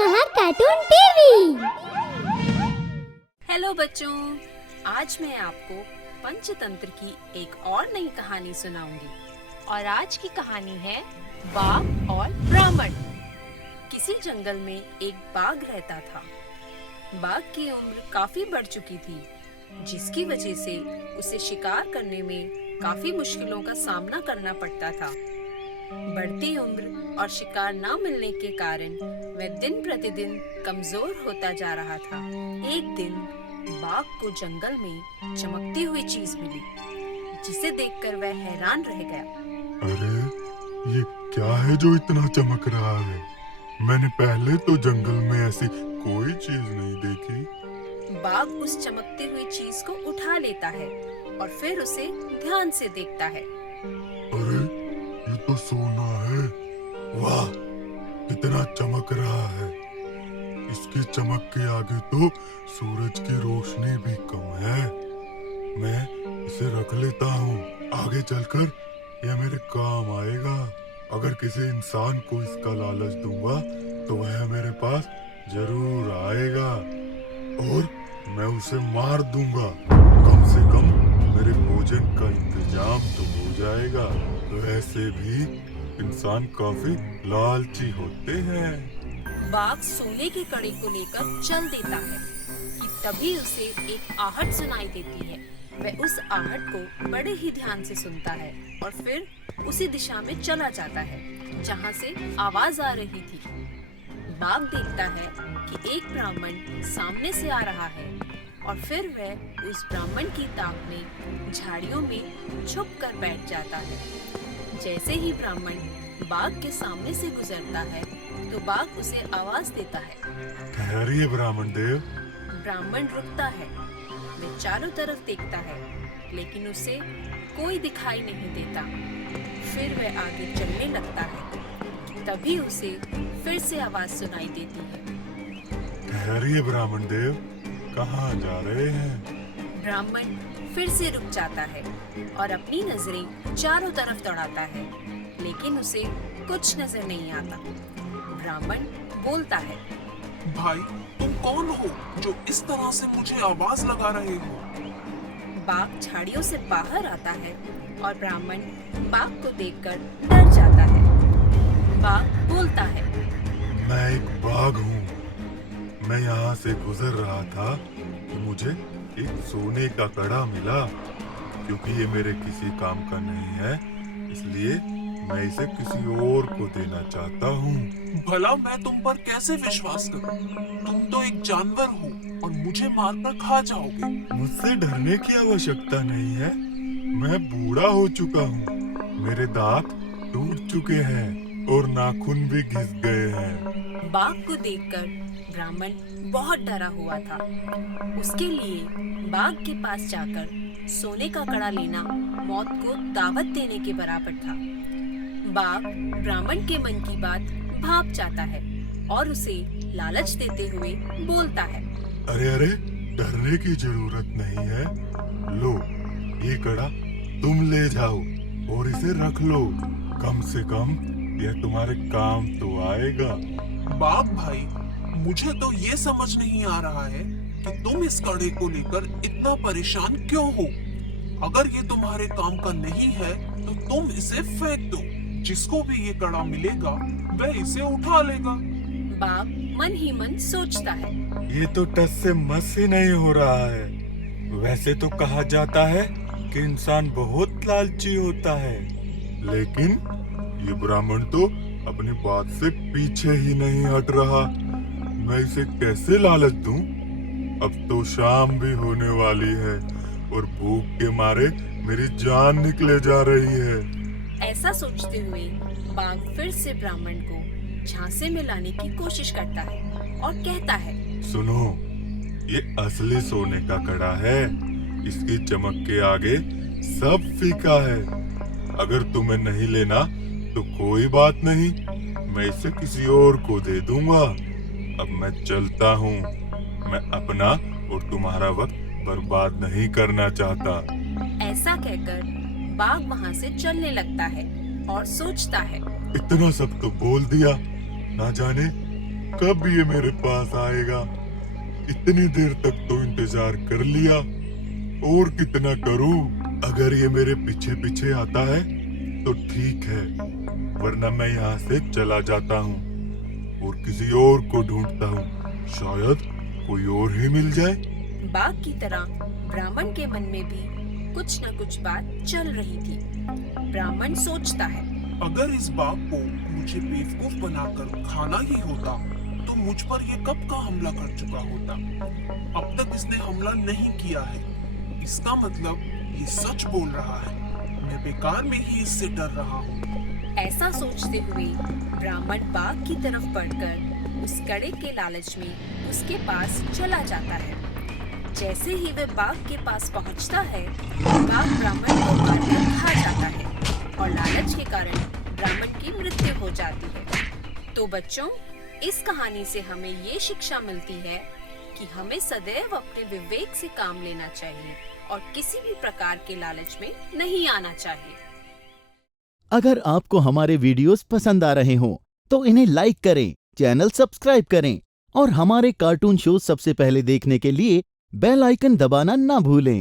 Mahar cartoon TV. Hello बच्चों, आज मैं आपको पंचतंत्र की एक और नई कहानी सुनाऊंगी। और आज की कहानी है बाघ और ब्राह्मण। किसी जंगल में एक बाघ रहता था। बाघ की उम्र काफी बढ़ चुकी थी, जिसकी वजह से उसे शिकार करने में काफी मुश्किलों का सामना करना पड़ता था। बढ़ती उम्र और शिकार न मिलने के कारण वह दिन प्रतिदिन कमजोर होता जा रहा था। एक दिन बाघ को जंगल में चमकती हुई चीज मिली, जिसे देखकर वह हैरान रह गया। अरे, ये क्या है जो इतना चमक रहा है? मैंने पहले तो जंगल में ऐसी कोई चीज नहीं देखी। बाघ उस चमकती हुई चीज को उठा लेता है और फिर उसे ध्यान से देखता है। अरे, ये तो सोना है। वाह, कितना चमक रहा है। इसकी चमक के आगे तो सूरज की रोशनी भी कम है। मैं इसे रख लेता हूँ। आगे चलकर यह मेरे काम आएगा। अगर किसी इंसान को इसका लालच दूंगा तो वह मेरे पास जरूर आएगा और मैं उसे मार दूंगा। कम से कम मेरे भोजन का इंतजाम तो हो जाएगा। वैसे भी इंसान काफी लालची होते हैं। बाघ सोने के कड़े को लेकर चल देता है कि तभी उसे एक आहट सुनाई देती है। वह उस आहट को बड़े ही ध्यान से सुनता है और फिर उसी दिशा में चला जाता है जहाँ से आवाज आ रही थी। बाघ देखता है कि एक ब्राह्मण सामने से आ रहा है और फिर वह उस ब्राह्मण की ताक में झाड़ियों में छुप कर बैठ जाता है। जैसे ही ब्राह्मण बाघ के सामने से गुजरता है तो बाघ उसे आवाज देता है। ठहरिए ब्राह्मण देव। ब्राह्मण रुकता है। वह चारों तरफ देखता है, लेकिन उसे कोई दिखाई नहीं देता। फिर वह आगे चलने लगता है। तभी उसे फिर से आवाज सुनाई देती है। ठहरिए ब्राह्मण देव, कहाँ जा रहे हैं? ब्राह्मण फिर से रुक जाता है और अपनी नजरें चारों तरफ दौड़ाता है, लेकिन उसे कुछ नजर नहीं आता। ब्राह्मण बोलता है, भाई, तुम कौन हो जो इस तरह से मुझे आवाज लगा रहे हो? बाघ झाड़ियों से बाहर आता है और ब्राह्मण बाघ को देखकर डर जाता है। बाघ बोलता है, मैं एक बाघ हूँ। मैं यहाँ से गुजर रहा था कि मुझे एक सोने का कड़ा मिला। क्योंकि ये मेरे किसी काम का नहीं है, इसलिए मैं इसे किसी और को देना चाहता हूँ। भला मैं तुम पर कैसे विश्वास करूं? तुम तो एक जानवर हो और मुझे मारकर खा जाओगे। मुझसे डरने की आवश्यकता नहीं है। मैं बूढ़ा हो चुका हूँ। मेरे दांत टूट चुके हैं और नाखून भी घिस गए हैं। बाघ को देखकर ब्राह्मण बहुत डरा हुआ था। उसके लिए बाघ के पास जाकर सोने का कड़ा लेना मौत को दावत देने के बराबर था। बाघ ब्राह्मण के मन की बात भाप जाता है और उसे लालच देते हुए बोलता है, अरे अरे, डरने की जरूरत नहीं है। लो, ये कड़ा तुम ले जाओ और इसे रख लो। कम से कम यह तुम्हारे काम तो आएगा। बाघ भाई, मुझे तो ये समझ नहीं आ रहा है कि तुम इस कड़े को लेकर इतना परेशान क्यों हो। अगर ये तुम्हारे काम का नहीं है तो तुम इसे फेंक दो। जिसको भी ये कड़ा मिलेगा वह इसे उठा लेगा। बाघ मन ही मन सोचता है, ये तो टस से मस ही नहीं हो रहा है। वैसे तो कहा जाता है कि इंसान बहुत लालची होता है, लेकिन ये ब्राह्मण तो अपनी बात से पीछे ही नहीं हट रहा। मैं इसे कैसे लालच दूं? अब तो शाम भी होने वाली है और भूख के मारे मेरी जान निकले जा रही है। ऐसा सोचते हुए बाघ फिर से ब्राह्मण को झांसे में लाने की कोशिश करता है और कहता है, सुनो, ये असली सोने का कड़ा है। इसकी चमक के आगे सब फीका है। अगर तुम्हें नहीं लेना तो कोई बात नहीं, मैं इसे किसी और को दे दूंगा। अब मैं चलता हूँ। मैं अपना और तुम्हारा वक्त बर्बाद नहीं करना चाहता। ऐसा कहकर बाघ वहाँ से चलने लगता है और सोचता है, इतना सब तो बोल दिया, ना जाने कब ये मेरे पास आएगा? इतनी देर तक तो इंतजार कर लिया, और कितना करूं? अगर ये मेरे पीछे पीछे आता है तो ठीक है, वरना मैं यहाँ से चला जाता हूँ और किसी और को ढूंढता हूँ। शायद कोई और ही मिल जाए। बाघ की तरह ब्राह्मण के मन में भी कुछ न कुछ बात चल रही थी। ब्राह्मण सोचता है, अगर इस बाघ को मुझे बेवकूफ बनाकर खाना ही होता तो मुझ पर ये कब का हमला कर चुका होता। अब तक इसने हमला नहीं किया है, इसका मतलब ये सच बोल रहा है। मैं बेकार में ही इससे डर रहा हूँ। ऐसा सोचते हुए ब्राह्मण बाघ की तरफ बढ़कर उस कड़े के लालच में उसके पास चला जाता है। जैसे ही वह बाघ के पास पहुंचता है, बाघ ब्राह्मण को मारकर खा जाता है और लालच के कारण ब्राह्मण की मृत्यु हो जाती है। तो बच्चों, इस कहानी से हमें ये शिक्षा मिलती है कि हमें सदैव अपने विवेक से काम लेना चाहिए और किसी भी प्रकार के लालच में नहीं आना चाहिए। अगर आपको हमारे वीडियोस पसंद आ रहे हों तो इन्हें लाइक करें, चैनल सब्सक्राइब करें और हमारे कार्टून शो सबसे पहले देखने के लिए बेल आइकन दबाना ना भूलें।